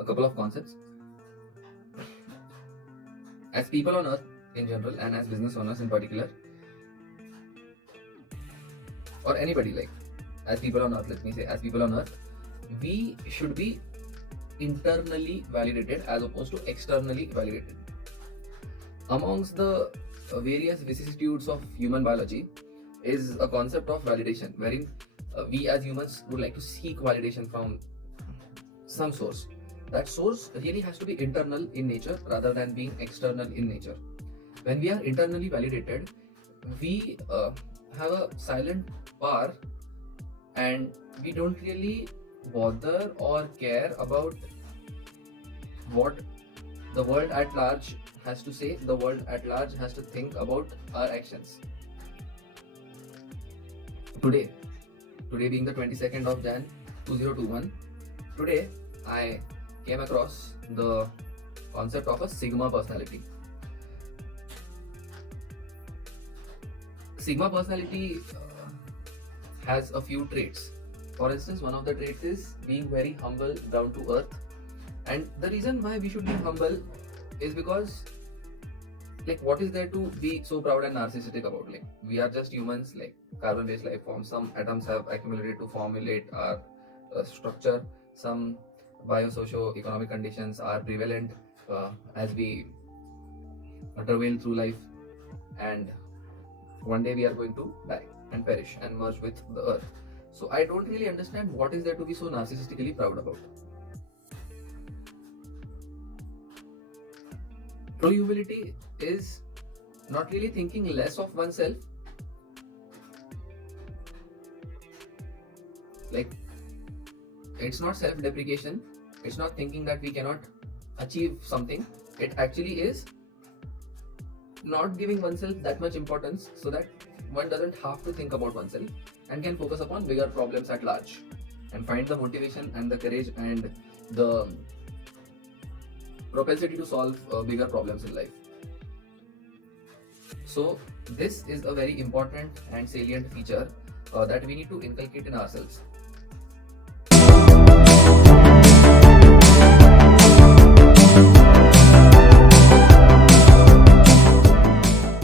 a couple of concepts. As people on earth in general, and as business owners in particular, or anybody, like as people on earth, let me say, as people on earth, we should be internally validated as opposed to externally validated. Amongst the various vicissitudes of human biology is a concept of validation, wherein we as humans would like to seek validation from some source. That source really has to be internal in nature rather than being external in nature. When we are internally validated, we have a silent power, and we don't really bother or care about what the world at large has to say, the world at large has to think about our actions. Today being the 22nd of Jan 2021, today I came across the concept of a Sigma personality. Sigma personality has a few traits. For instance, one of the traits is being very humble, down to earth. And the reason why we should be humble is because, like, what is there to be so proud and narcissistic about? Like, we are just humans, like carbon-based life forms. Some atoms have accumulated to formulate our structure. Some bio-socio-economic conditions are prevalent as we travail through life, and one day we are going to die and perish and merge with the earth. So I don't really understand what is there to be so narcissistically proud about. True humility is not really thinking less of oneself. Like, it's not self-deprecation. It's not thinking that we cannot achieve something. It actually is not giving oneself that much importance so that one doesn't have to think about oneself and can focus upon bigger problems at large and find the motivation and the courage and the propensity to solve bigger problems in life. So this is a very important and salient feature that we need to inculcate in ourselves.